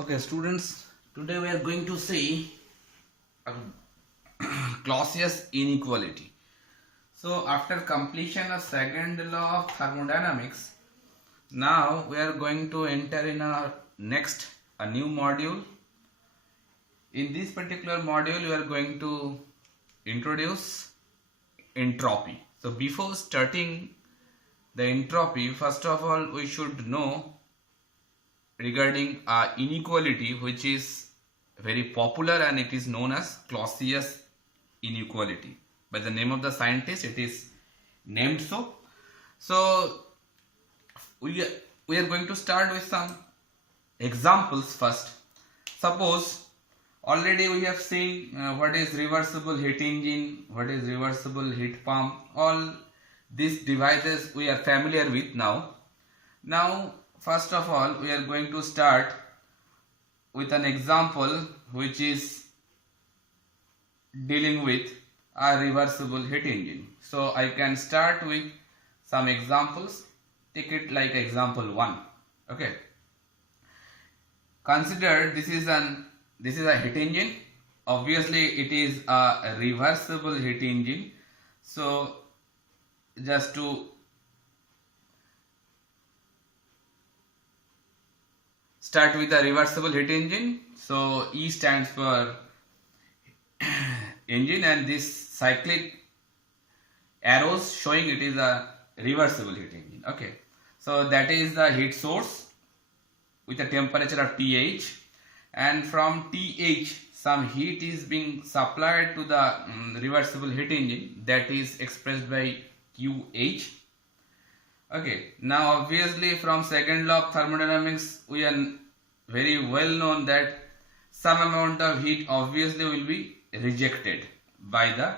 Okay, students, today we are going to see Clausius inequality. So, after completion of second law of thermodynamics, now we are going to enter in our next a new module. In this particular module, we are going to introduce entropy. So, before starting the entropy, first of all, we should know regarding inequality, which is very popular and it is known as Clausius inequality. By the name of the scientist, it is named so. So we are going to start with some examples first. Suppose already we have seen what is reversible heat engine, what is reversible heat pump. All these devices we are familiar with now. Now first of all, we are going to start with an example which is dealing with a reversible heat engine. So I can start with some examples. Take it like example 1. Okay. Consider this is a heat engine. Obviously it is a reversible heat engine. So just to start with a reversible heat engine. So E stands for engine and this cyclic arrows showing it is a reversible heat engine. Okay. So that is the heat source with a temperature of TH, and from TH some heat is being supplied to the reversible heat engine, that is expressed by QH. Okay, now obviously from second law of thermodynamics we are very well known that some amount of heat obviously will be rejected by the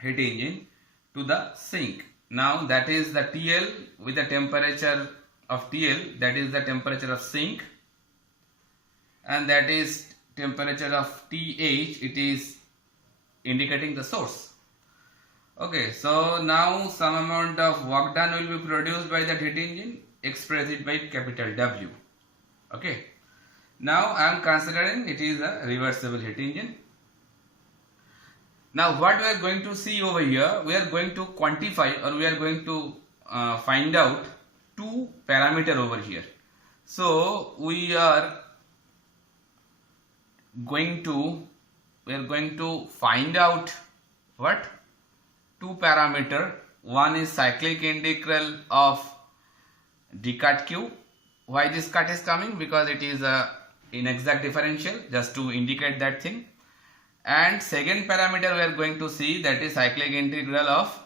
heat engine to the sink. Now that is the TL with the temperature of TL, that is the temperature of sink, and that is temperature of TH, it is indicating the source. Okay, so now some amount of work done will be produced by that heat engine, express it by capital W. Okay, now I am considering it is a reversible heat engine. Now what we are going to see over here, we are going to quantify or we are going to find out two parameters over here. So we are going to find out what? Two parameter. One is cyclic integral of d cut q. Why this cut is coming? Because it is a inexact differential, just to indicate that thing. And second parameter we are going to see, that is cyclic integral of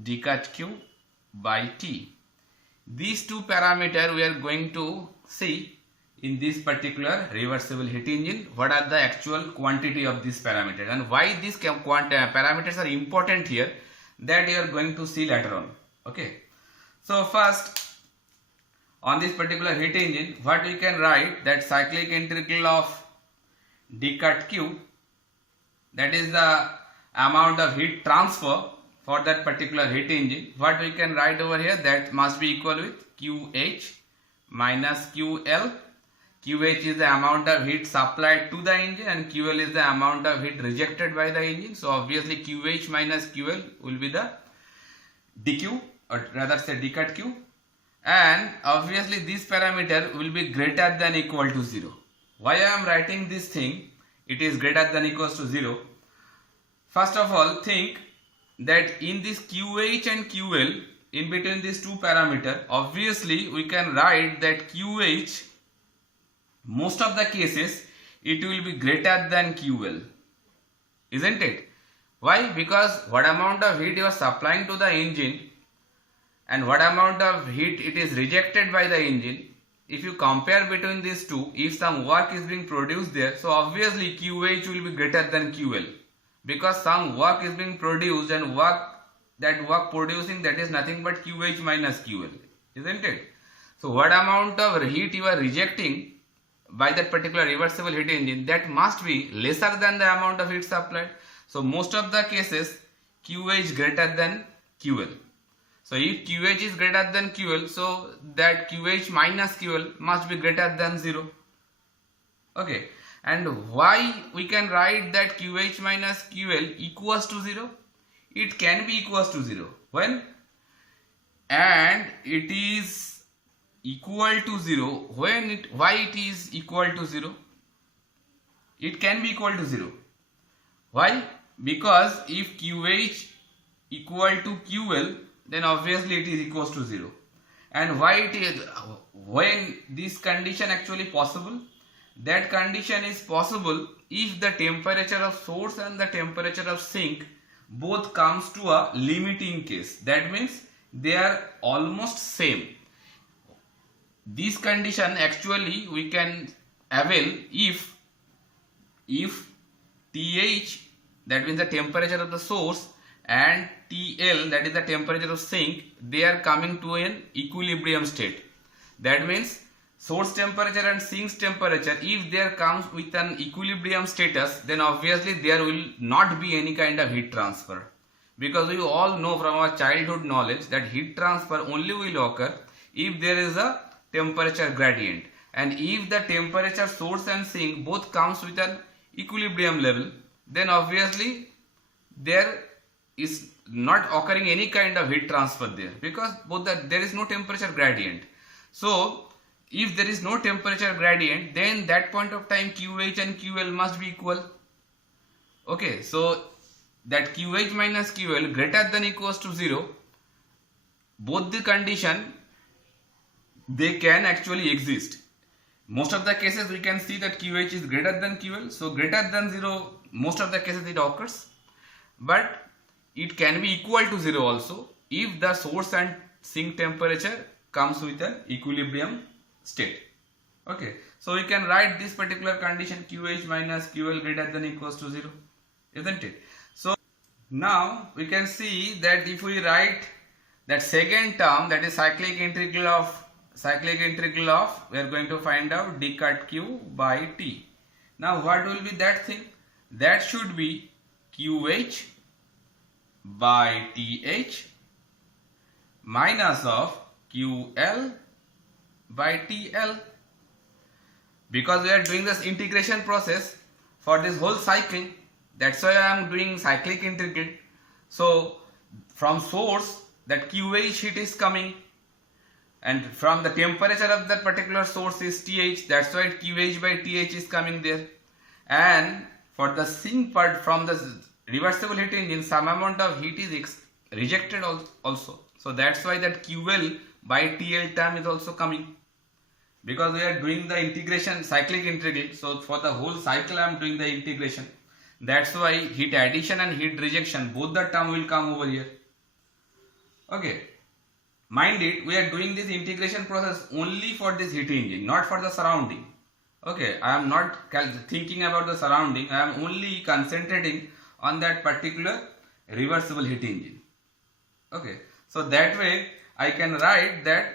d cut q by t. These two parameters we are going to see in this particular reversible heat engine. What are the actual quantity of this parameter and why these parameters are important here, that you are going to see later on. Okay. So first, on this particular heat engine, what we can write, that cyclic integral of d cut q, that is the amount of heat transfer for that particular heat engine. What we can write over here, that must be equal with QH minus QL. QH is the amount of heat supplied to the engine and QL is the amount of heat rejected by the engine. So obviously QH minus QL will be the dq, or rather say d cut q, and obviously this parameter will be greater than equal to 0. Why I am writing this thing, it is greater than equals to 0. First of all, think that in this QH and QL, in between these two parameters, obviously we can write that QH, most of the cases it will be greater than QL, isn't it? Why? Because what amount of heat you are supplying to the engine and what amount of heat it is rejected by the engine, if you compare between these two, if some work is being produced there, so obviously QH will be greater than QL, because some work is being produced and that work producing, that is nothing but QH minus QL, isn't it? So what amount of heat you are rejecting by that particular reversible heat engine, that must be lesser than the amount of heat supplied. So most of the cases QH greater than QL. So if QH is greater than QL, so that QH minus QL must be greater than 0. Okay, and why we can write that QH minus QL equals to 0? It can be equals to 0 when, and it is equal to 0 when it, why it is equal to 0? It can be equal to 0. Why? Because if QH equal to QL, then obviously it is equals to 0. And why it is, when this condition actually possible? That condition is possible if the temperature of source and the temperature of sink both comes to a limiting case. That means they are almost same. This condition actually we can avail if TH, that means the temperature of the source, and TL, that is the temperature of sink, they are coming to an equilibrium state. That means source temperature and sink's temperature, if there comes with an equilibrium status, then obviously there will not be any kind of heat transfer. Because we all know from our childhood knowledge that heat transfer only will occur if there is a temperature gradient. And if the temperature source and sink both comes with an equilibrium level, then obviously there is not occurring any kind of heat transfer there, because both there is no temperature gradient. So if there is no temperature gradient, then that point of time QH and QL must be equal. Okay, so that QH minus QL greater than equals to 0, both the condition they can actually exist. Most of the cases we can see that QH is greater than QL, so greater than 0 most of the cases it occurs, but it can be equal to 0 also if the source and sink temperature comes with an equilibrium state. Okay, so we can write this particular condition QH minus QL greater than equals to 0, isn't it? So now we can see that if we write that second term, that is cyclic integral of we are going to find out d cut q by t. Now what will be that thing? That should be QH by TH minus of QL by TL, because we are doing this integration process for this whole cycle. That's why I am doing cyclic integral. So from source that QH heat is coming, and from the temperature of that particular source is TH, that's why QH by TH is coming there. And for the sink part, from the reversible heat engine, some amount of heat is rejected also. So that's why that QL by TL term is also coming, because we are doing the integration, cyclic integral. So for the whole cycle I am doing the integration. That's why heat addition and heat rejection, both the term will come over here. Okay, mind it, we are doing this integration process only for this heat engine, not for the surrounding. Okay, I am not thinking about the surrounding, I am only concentrating on that particular reversible heat engine. Okay, so that way I can write that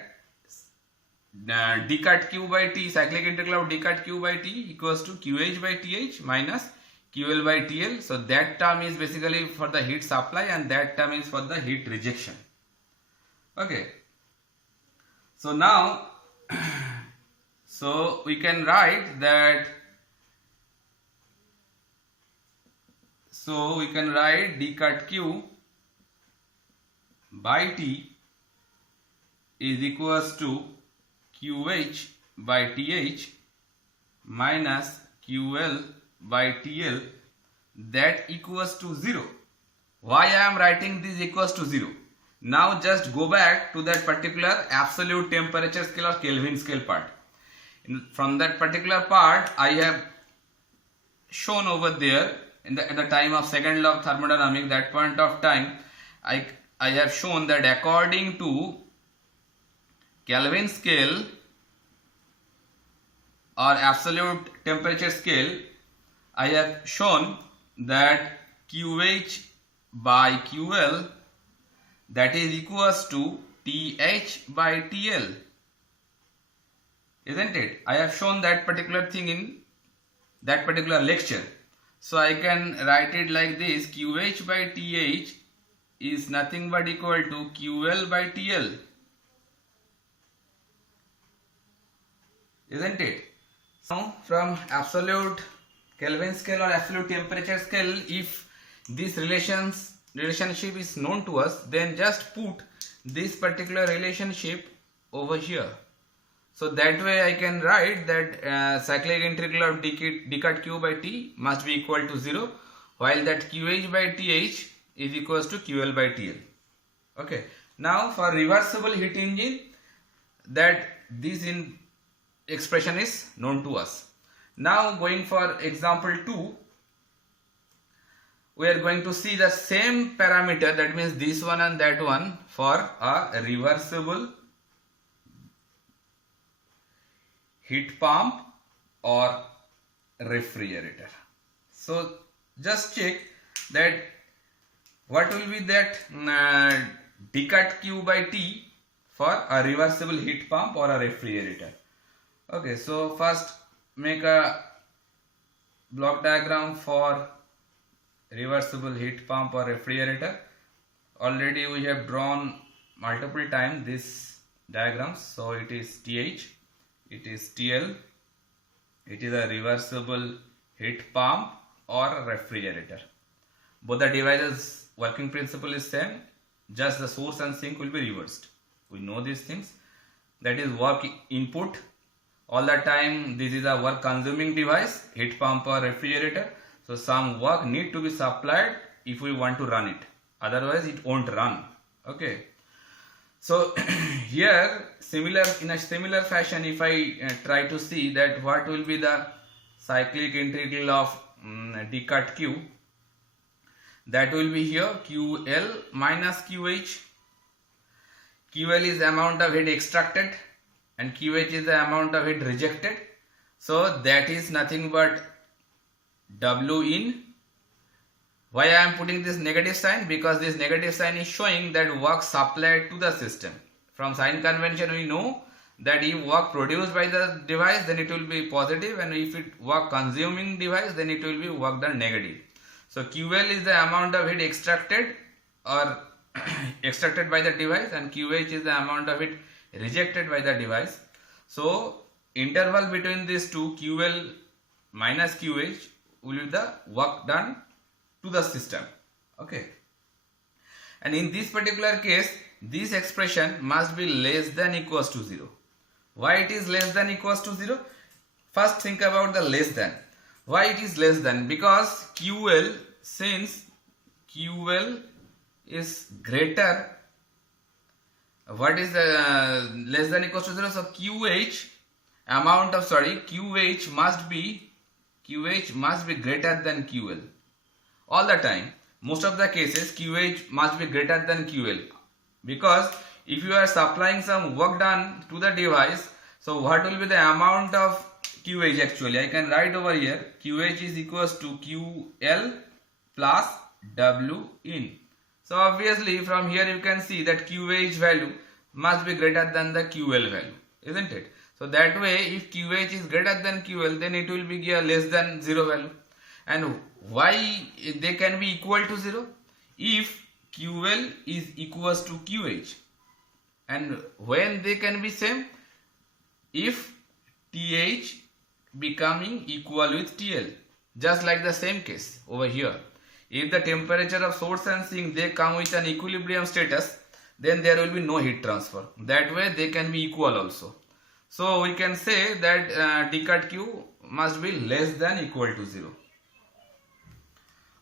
d cut q by t, cyclic integral of d cut q by t equals to QH by TH minus QL by TL. So that term is basically for the heat supply and that term is for the heat rejection. Okay, so now so we can write that, so we can write d cut q by t is equals to QH by TH minus QL by TL, that equals to 0. Why I am writing this equals to 0? Now just go back to that particular absolute temperature scale or Kelvin scale part. From that particular part I have shown over there at the time of second law of thermodynamics, that point of time I have shown that according to Kelvin scale or absolute temperature scale, I have shown that QH by QL, that is equals to TH by TL, isn't it? I have shown that particular thing in that particular lecture. So I can write it like this: QH by TH is nothing but equal to QL by TL, isn't it? So from absolute Kelvin scale or absolute temperature scale, if this relationship is known to us, then just put this particular relationship over here. So that way I can write that cyclic integral of d cut q by t must be equal to 0, while that qh by th is equals to ql by tl. Okay. Now for reversible heat engine, that this in expression is known to us. Now going for example 2, we are going to see the same parameter, that means this one and that one, for a reversible heat pump or refrigerator. So just check that what will be that d cut q by t for a reversible heat pump or a refrigerator. Okay, so first make a block diagram for reversible heat pump or refrigerator. Already we have drawn multiple times this diagram. So it is TH, it is TL, it is a reversible heat pump or a refrigerator. Both the devices working principle is same, just the source and sink will be reversed. We know these things. That is work input. All the time this is a work consuming device, heat pump or refrigerator. So some work need to be supplied if we want to run it. Otherwise it won't run. Okay. So here in a similar fashion, if I try to see that what will be the cyclic integral of d cut q, that will be here QL minus QH. QL is the amount of heat extracted and QH is the amount of heat rejected. So that is nothing but W in. Why I am putting this negative sign? Because this negative sign is showing that work supplied to the system. From sign convention we know that if work produced by the device, then it will be positive, and if it work consuming device, then it will be work done negative. So QL is the amount of heat extracted or extracted by the device, and QH is the amount of heat rejected by the device. So interval between these two, QL minus QH, will be the work done to the system. Okay. And in this particular case, this expression must be less than equals to 0. Why it is less than equals to 0? First think about the less than. Why it is less than? Because QL, since QL is greater, what is less than equals to 0? So QH must be greater than QL. All the time, most of the cases QH must be greater than QL, because if you are supplying some work done to the device, so what will be the amount of QH actually? I can write over here QH is equals to QL plus W in. So obviously from here you can see that QH value must be greater than the QL value, isn't it? So that way if QH is greater than QL, then it will be a less than 0 value. And why they can be equal to 0? If QL is equals to QH. And when they can be same? If TH becoming equal with TL. Just like the same case over here. If the temperature of source and sink, they come with an equilibrium status, then there will be no heat transfer. That way they can be equal also. So we can say that d cut q must be less than equal to 0.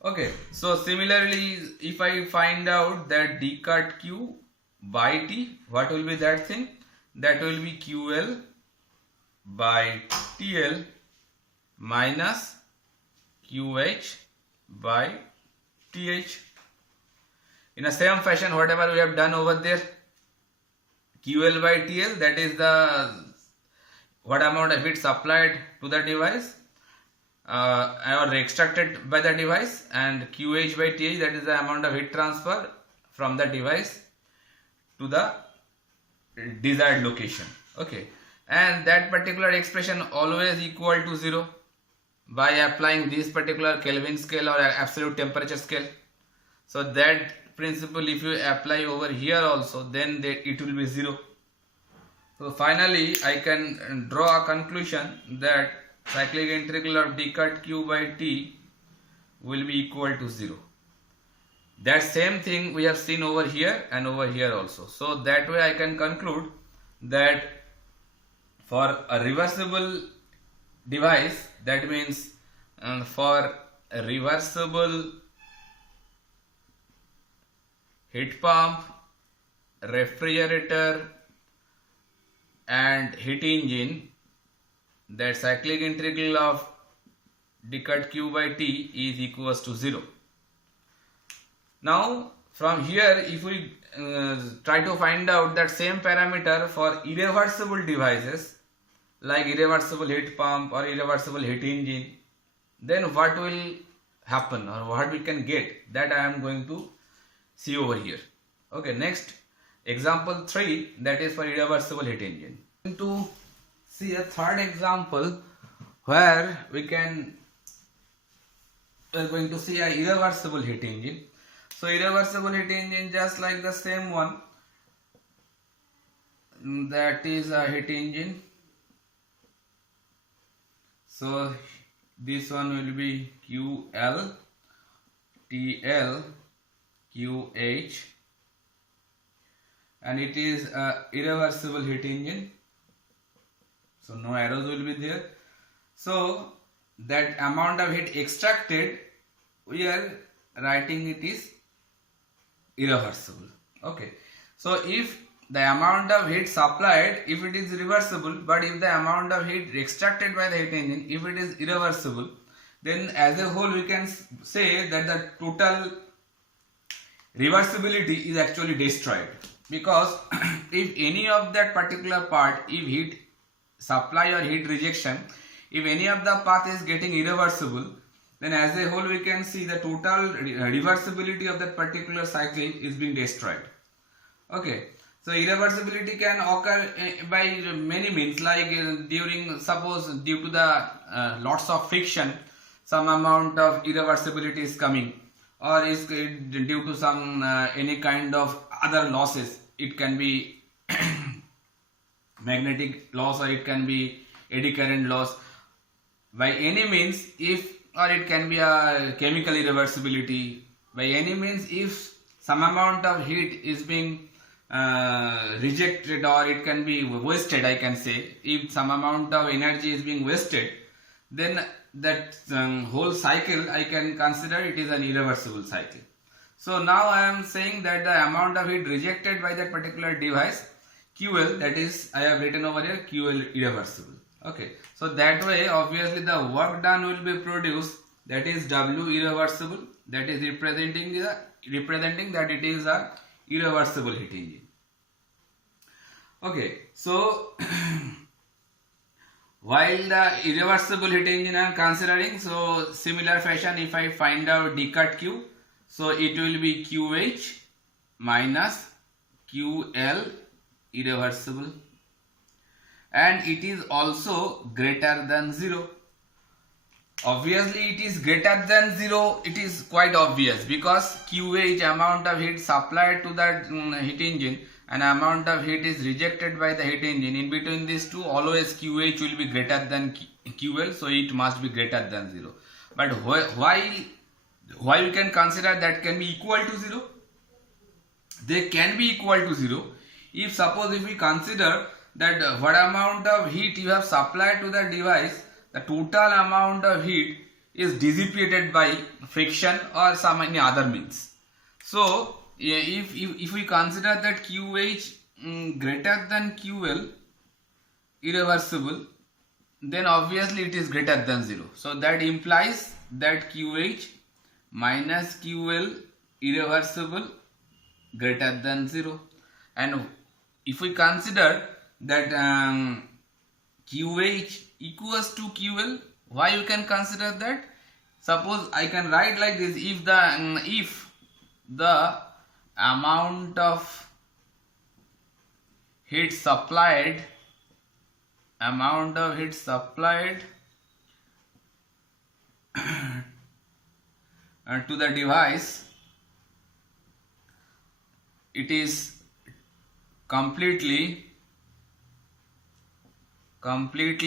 Okay, so similarly, if I find out that d cut q by t, what will be that thing? That will be QL by TL minus QH by TH. In the same fashion, whatever we have done over there, QL by TL, that is the what amount of heat supplied to the device or extracted by the device, and QH by TH, that is the amount of heat transfer from the device to the desired location. Okay, and that particular expression always equal to 0 by applying this particular Kelvin scale or absolute temperature scale. So that principle if you apply over here also, then it will be 0. So finally I can draw a conclusion that cyclic integral of d cut q by t will be equal to 0. That same thing we have seen over here and over here also. So that way I can conclude that for a reversible device, that means for a reversible heat pump, refrigerator and heat engine, that cyclic integral of d cut q by t is equals to 0. Now from here, if we try to find out that same parameter for irreversible devices like irreversible heat pump or irreversible heat engine, then what will happen or what we can get, that I am going to see over here. Okay, next example 3, that is for irreversible heat engine. To see a third example where we are going to see a irreversible heat engine. So irreversible heat engine, just like the same one, that is a heat engine. So this one will be QL, TL, QH, and it is a irreversible heat engine. So no arrows will be there. So that amount of heat extracted, we are writing it is irreversible. Okay, so if the amount of heat supplied, if it is reversible, but if the amount of heat extracted by the heat engine, if it is irreversible, then as a whole we can say that the total reversibility is actually destroyed, because if any of that particular part, if heat supply or heat rejection, if any of the path is getting irreversible, then as a whole we can see the total reversibility of that particular cycle is being destroyed. Okay, so irreversibility can occur by many means, like during, suppose due to the lots of friction, some amount of irreversibility is coming, or is due to some any kind of other losses. It can be magnetic loss, or it can be eddy current loss. By any means, if, or it can be a chemical irreversibility. By any means, if some amount of heat is being rejected, or it can be wasted, I can say, if some amount of energy is being wasted, then that whole cycle I can consider it is an irreversible cycle. So now I am saying that the amount of heat rejected by that particular device, QL, that is, I have written over here QL irreversible. Okay, so that way obviously the work done will be produced, that is W irreversible, that is representing that it is a irreversible heat engine. Okay, so while the irreversible heat engine I am considering, so similar fashion, if I find out d cut q, so it will be QH minus QL irreversible, and it is also greater than 0. Obviously it is greater than 0, it is quite obvious, because QH, amount of heat supplied to that heat engine, and amount of heat is rejected by the heat engine. In between these two, always QH will be greater than QL, so it must be greater than 0. But why we can consider that can be equal to 0? They can be equal to 0 if, suppose, if we consider that what amount of heat you have supplied to the device, the total amount of heat is dissipated by friction or some any other means. So if we consider that QH greater than QL irreversible, then obviously it is greater than 0. So that implies that QH minus QL irreversible greater than 0. And if we consider that QH equals to QL, why you can consider that? Suppose I can write like this: if the amount of heat supplied to the device, it is completely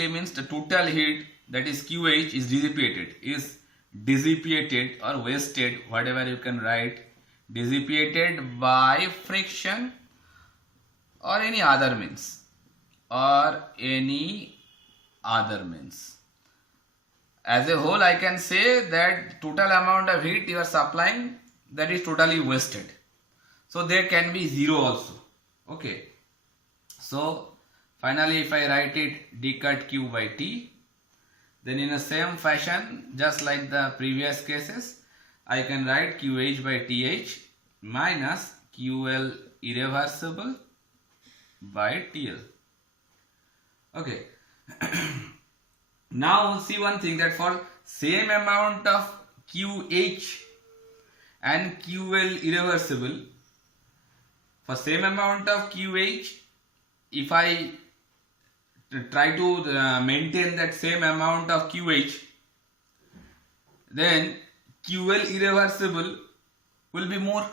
means the total heat that is QH is dissipated or wasted, whatever you can write, dissipated by friction or any other means, As a whole, I can say that total amount of heat you are supplying, that is totally wasted. So there can be zero also. Okay. So finally, if I write it d cut Q by T, then in the same fashion, just like the previous cases, I can write QH by TH minus QL irreversible by TL. Okay. Now see one thing, that for same amount of QH and QL irreversible, for same amount of QH, if I try to maintain that same amount of QH, then QL irreversible will be more.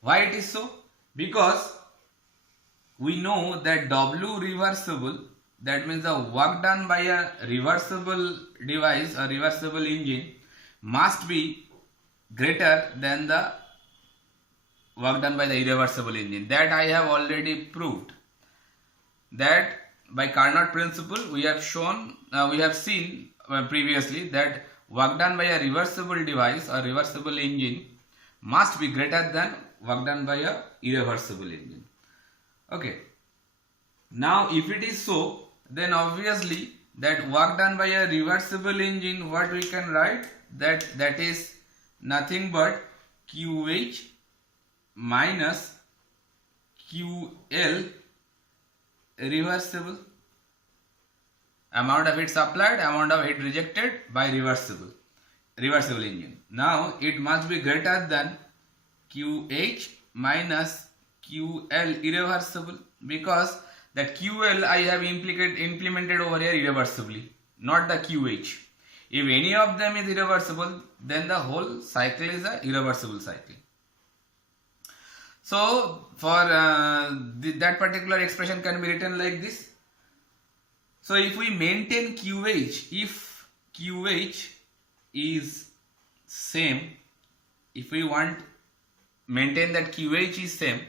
Why it is so? Because we know that W reversible, that means the work done by a reversible device, a reversible engine, must be greater than the work done by the irreversible engine. That I have already proved. That by Carnot principle we have seen previously that work done by a reversible device or reversible engine must be greater than work done by a irreversible engine. Okay. Now if it is so, then obviously that work done by a reversible engine, what we can write, that is nothing but QH minus QL reversible, amount of heat supplied, amount of heat rejected by reversible engine. Now it must be greater than QH minus QL irreversible, because that QL I have implemented over here irreversibly, not the QH. If any of them is irreversible, then the whole cycle is a irreversible cycle. So for that particular expression can be written like this. So if we maintain QH, if QH is same, if we want maintain that QH is same,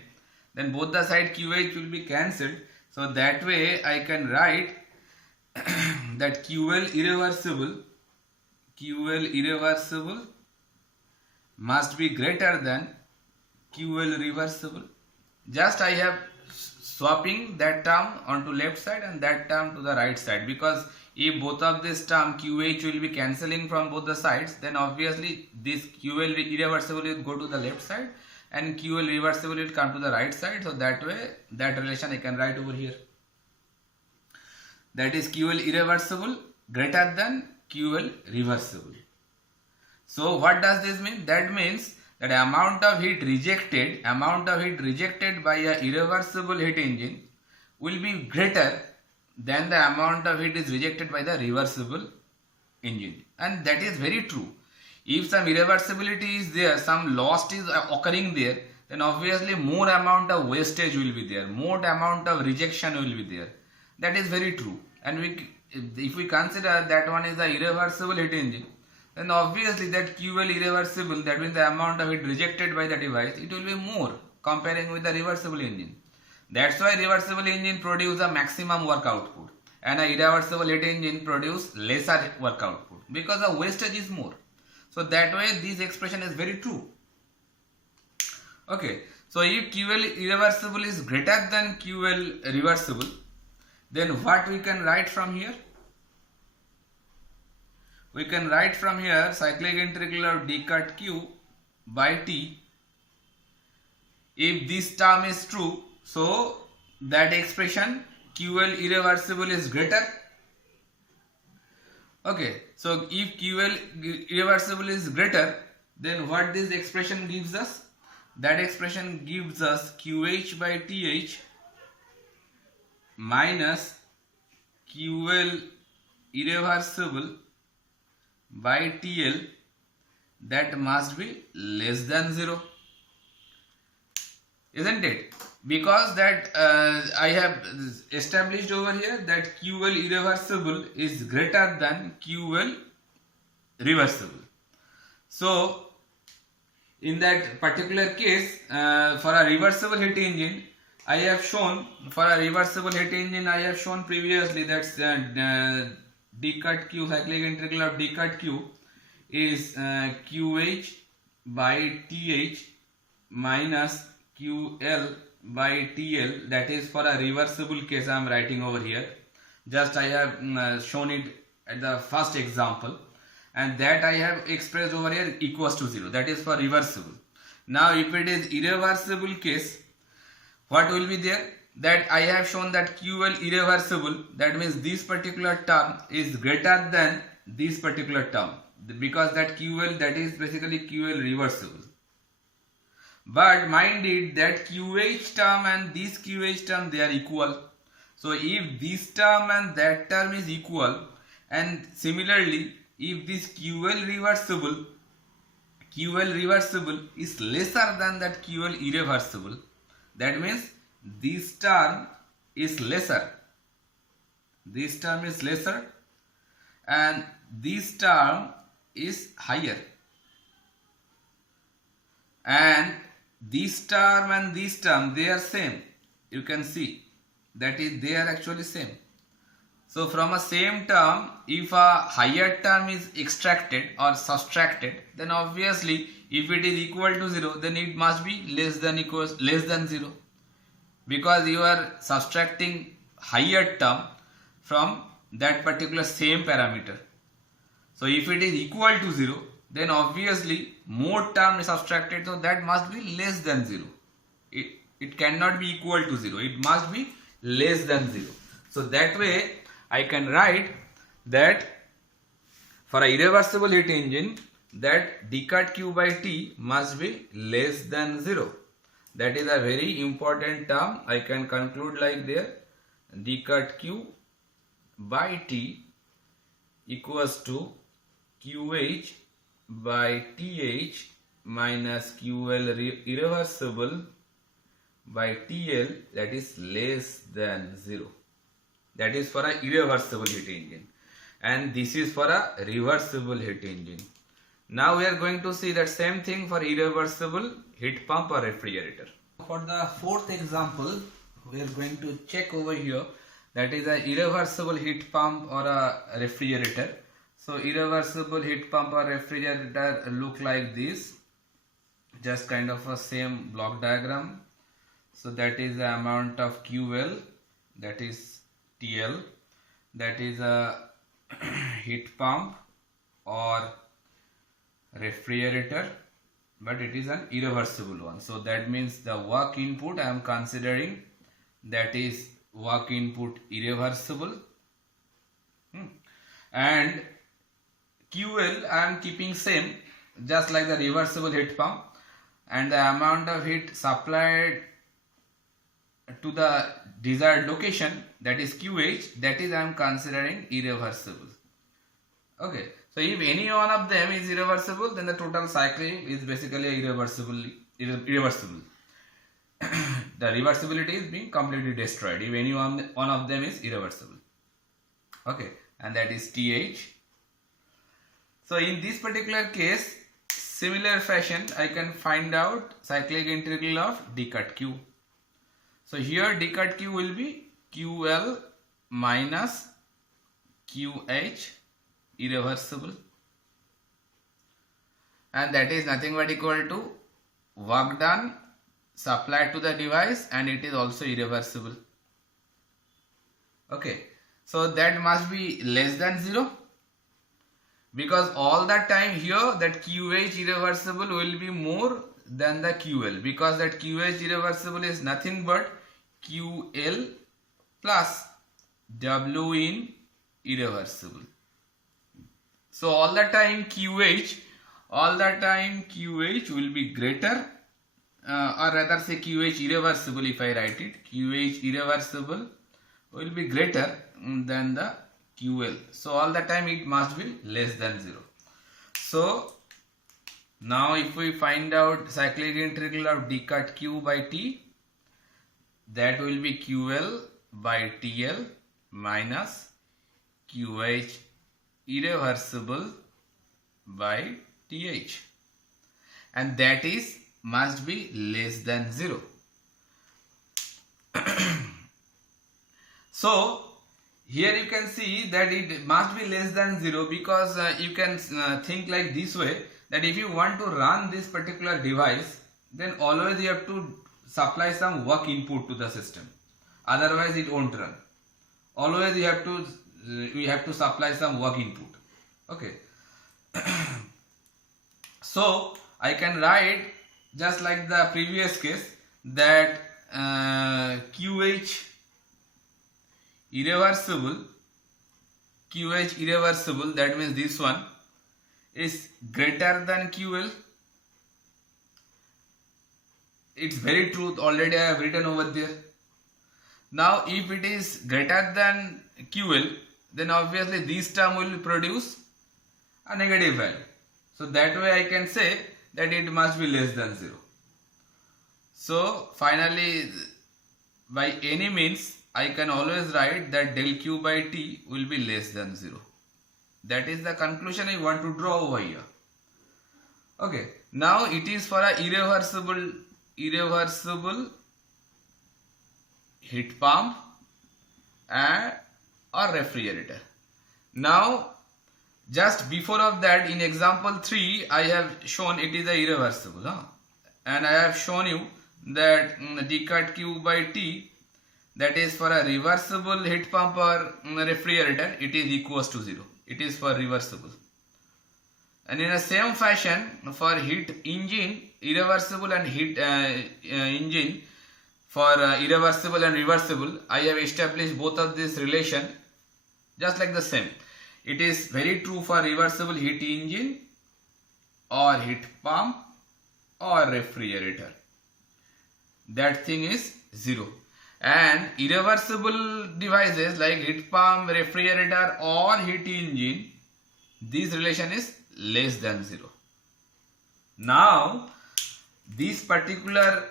then both the side QH will be cancelled. So that way I can write that QL irreversible must be greater than QL reversible. Just I have swapping that term onto left side and that term to the right side, because if both of this term QH will be cancelling from both the sides, then obviously this QL irreversible will go to the left side and QL reversible will come to the right side. So that way that relation I can write over here. That is QL irreversible greater than QL reversible. So what does this mean? That means that amount of heat rejected by a irreversible heat engine will be greater than the amount of heat is rejected by the reversible engine. And that is very true. If some irreversibility is there, some loss is occurring there, then obviously more amount of wastage will be there, more amount of rejection will be there. That is very true. And if we consider that one is the irreversible heat engine, then obviously that QL irreversible, that means the amount of heat rejected by the device, it will be more comparing with the reversible engine. That's why reversible engine produce a maximum work output and a irreversible heat engine produce lesser work output, because the wastage is more. So that way this expression is very true. Okay, so if QL irreversible is greater than QL reversible, then what we can write from here? We can write from here cyclic integral of d cut Q by T. If this term is true, so that expression QL irreversible is greater. Okay, so if QL irreversible is greater, then what this expression gives us? That expression gives us QH by TH minus QL irreversible by TL, that must be less than 0. isn't it? Because that I have established over here that QL irreversible is greater than QL reversible. So in that particular case, for a reversible heat engine, I have shown previously that d cut q, cyclic integral of d cut q is QH by TH minus QL by TL. That is for a reversible case I am writing over here. Just I have shown it at the first example, and that I have expressed over here equals to 0. That is for reversible. Now if it is irreversible case, what will be there? That I have shown that QL irreversible, that means this particular term is greater than this particular term, because that QL, that is basically QL reversible. But mind it that QH term and this QH term, they are equal. So if this term and that term is equal, and similarly if this QL reversible is lesser than that QL irreversible, that means this term is lesser, and this term is higher, and this term and this term, they are same. You can see that is they are actually same. So from a same term, if a higher term is extracted or subtracted, then obviously if it is equal to 0, then it must be less than 0, because you are subtracting higher term from that particular same parameter. So if it is equal to 0, then obviously more term is subtracted, so that must be less than 0. It cannot be equal to 0, it must be less than 0. So that way I can write that for a irreversible heat engine, that d cut q by t must be less than 0. That is a very important term. I can conclude like there, d cut q by t equals to QH by TH minus QL irreversible by TL, that is less than 0. That is for a irreversible heat engine, and this is for a reversible heat engine. Now we are going to see that same thing for irreversible heat pump or refrigerator. For the fourth example, we are going to check over here, that is a irreversible heat pump or a refrigerator. So irreversible heat pump or refrigerator look like this, just kind of a same block diagram. So that is the amount of QL, that is TL, that is a heat pump or refrigerator, but it is an irreversible one. So that means the work input I am considering, that is work input irreversible, and QL I am keeping same, just like the reversible heat pump, and the amount of heat supplied to the desired location, that is QH, that is I am considering irreversible. Okay, so if any one of them is irreversible, then the total cycle is basically irreversible. The reversibility is being completely destroyed if any one of them is irreversible. Okay, and that is TH. So in this particular case, similar fashion, I can find out cyclic integral of d cut q. So here d cut q will be QL minus QH irreversible, and that is nothing but equal to work done supplied to the device, and it is also irreversible. Okay, so that must be less than 0, because all the time here that QH irreversible will be more than the QL, because that QH irreversible is nothing but QL plus W in irreversible. So all the time QH will be greater, or rather say QH irreversible, if I write it, QH irreversible will be greater than the QL. So all the time it must be less than 0. So now if we find out cyclic integral of d cut q by t, that will be QL by TL minus QH irreversible by TH, and that is must be less than 0. So here you can see that it must be less than 0 because you can think like this way, that if you want to run this particular device, then always you have to supply some work input to the system, otherwise it won't run. Always you have to supply some work input. Okay. So I can write just like the previous case, that QH irreversible, that means this one is greater than QL. It's very true, already I have written over there. Now if it is greater than QL, then obviously this term will produce a negative value. So that way I can say that it must be less than 0. So finally, by any means, I can always write that del Q by T will be less than 0. That is the conclusion I want to draw over here. Okay. Now it is for a irreversible heat pump or refrigerator. Now just before of that, in example 3, I have shown it is a irreversible, and I have shown you that d cut Q by T, that is for a reversible heat pump or refrigerator, it is equals to 0. It is for reversible. And in the same fashion, for heat engine, irreversible and heat engine, for irreversible and reversible, I have established both of this relation just like the same. It is very true for reversible heat engine or heat pump or refrigerator. That thing is 0. And irreversible devices like heat pump, refrigerator or heat engine, this relation is less than 0. Now this particular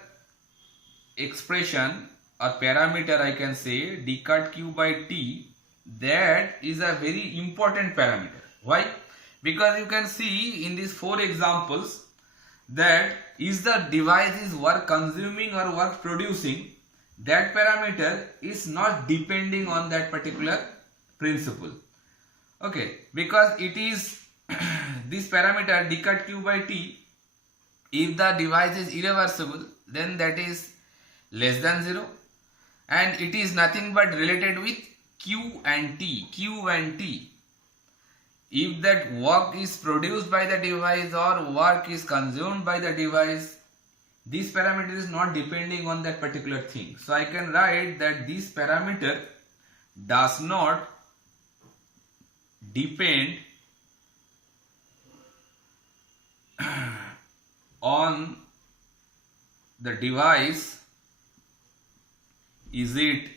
expression or parameter, I can say d cut Q by T, that is a very important parameter. Why? Because you can see in these 4 examples that is the device is work consuming or work producing, that parameter is not depending on that particular principle. Okay, because it is this parameter d cut Q by T, if the device is irreversible, then that is less than 0, and it is nothing but related with Q and T. If that work is produced by the device or work is consumed by the device, this parameter is not depending on that particular thing. So I can write that this parameter does not depend on the device, is it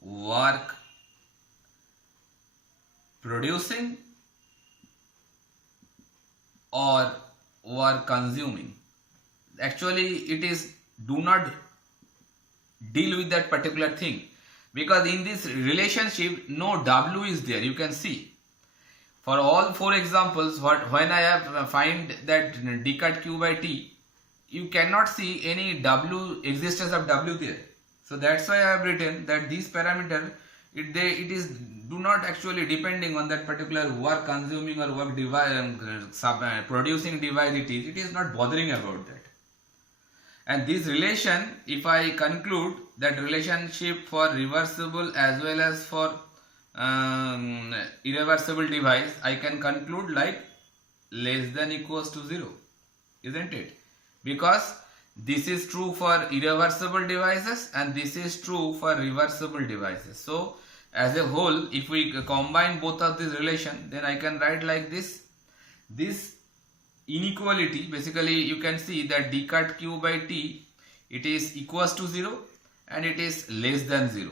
work producing or work consuming. Actually it is do not deal with that particular thing, because in this relationship no W is there. You can see for all 4 examples, when I have find that d cut Q by T, you cannot see any W, existence of W there. So that's why I have written that this parameter, it is do not actually depending on that particular work consuming or work device producing device it is not bothering about that. And this relation, if I conclude that relationship for reversible as well as for irreversible device, I can conclude like less than equals to 0, isn't it? Because this is true for irreversible devices and this is true for reversible devices. So as a whole, if we combine both of these relation, then I can write like this. This inequality, basically you can see that d cut Q by T, it is equals to 0 and it is less than 0.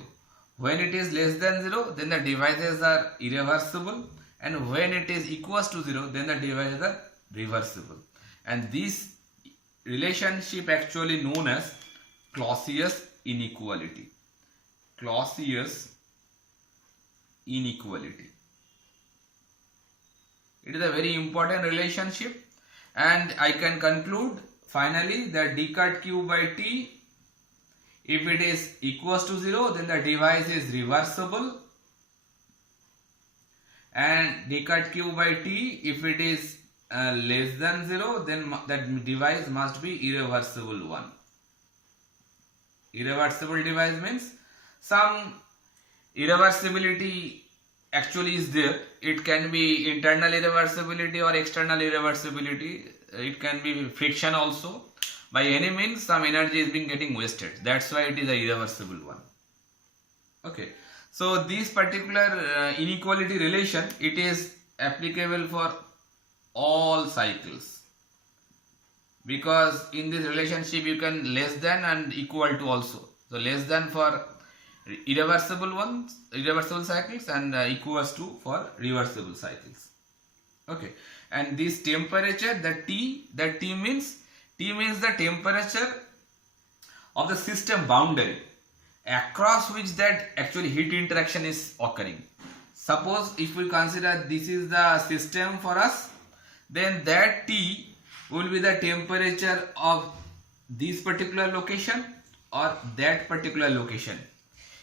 When it is less than 0, then the devices are irreversible, and when it is equals to 0, then the devices are reversible. And this relationship actually known as Clausius inequality. Clausius inequality. It is a very important relationship, and I can conclude finally that d cut q by t, if it is equals to 0, then the device is reversible, and d cut q by t, if it is less than 0, then that device must be irreversible one. Irreversible device means some irreversibility actually is there. It can be internal irreversibility or external irreversibility. It can be friction also. By any means, some energy is being getting wasted. That's why it is a irreversible one. Okay. So this particular inequality relation, it is applicable for all cycles, because in this relationship you can less than and equal to also. So less than for irreversible ones, irreversible cycles, and equals to for reversible cycles. Okay, and this temperature, that T means the temperature of the system boundary across which that actually heat interaction is occurring. Suppose if we consider this is the system for us, then that T will be the temperature of this particular location or that particular location.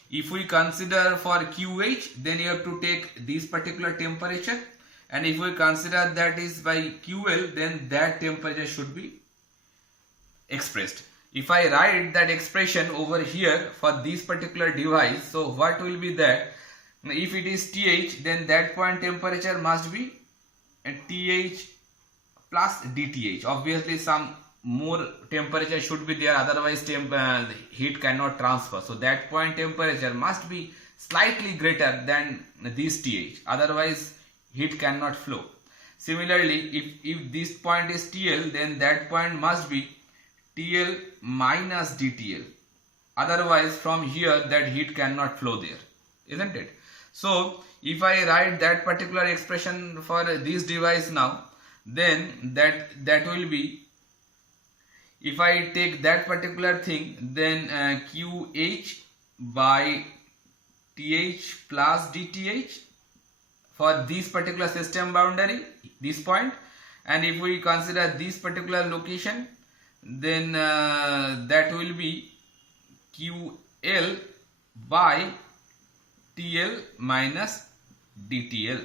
If we consider for QH, then you have to take this particular temperature, and if we consider that is by QL, then that temperature should be expressed. If I write that expression over here for this particular device, so what will be that? If it is TH, then that point temperature must be TH plus DTH. Obviously some more temperature should be there, otherwise heat cannot transfer. So that point temperature must be slightly greater than this TH, otherwise heat cannot flow. Similarly, if this point is TL, then that point must be TL minus DTL, otherwise from here that heat cannot flow there, isn't it? So if I write that particular expression for this device now, then that will be, if I take that particular thing, then QH by TH plus DTH for this particular system boundary, this point, and if we consider this particular location, then that will be QL by TL minus DTL.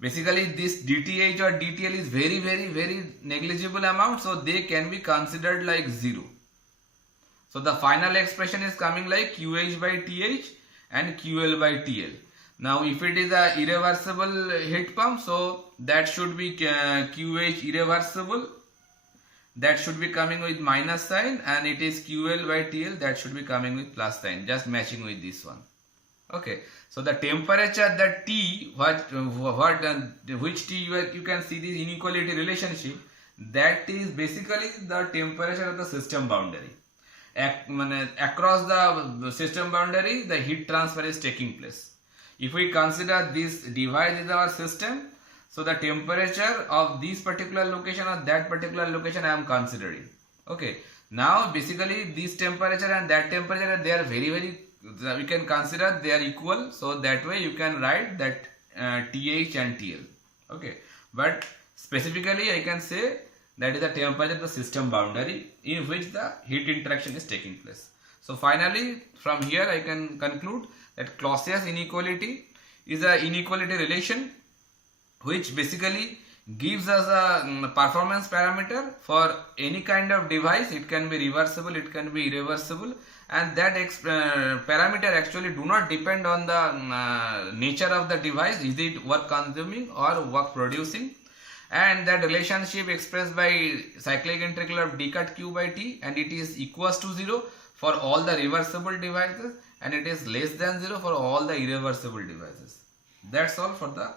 Basically this DTH or DTL is very negligible amount, so they can be considered like 0. So the final expression is coming like QH by TH and QL by TL. Now if it is a irreversible heat pump, so that should be QH irreversible, that should be coming with minus sign, and it is QL by TL, that should be coming with plus sign, just matching with this one. Okay, so the temperature, that T, which T you can see this inequality relationship, that is basically the temperature of the system boundary. Across the system boundary, the heat transfer is taking place. If we consider this device is our system, so the temperature of this particular location or that particular location I am considering. Okay, now basically this temperature and that temperature, they are very we can consider they are equal, so that way you can write that TH and TL. Okay, but specifically I can say that is the temperature of the system boundary in which the heat interaction is taking place. So finally from here I can conclude that Clausius inequality is a inequality relation which basically gives us a performance parameter for any kind of device. It can be reversible, it can be irreversible, and that parameter actually do not depend on the nature of the device, is it work consuming or work producing, and that relationship expressed by cyclic integral of d cut q by t, and it is equals to 0 for all the reversible devices, and it is less than 0 for all the irreversible devices. That's all for the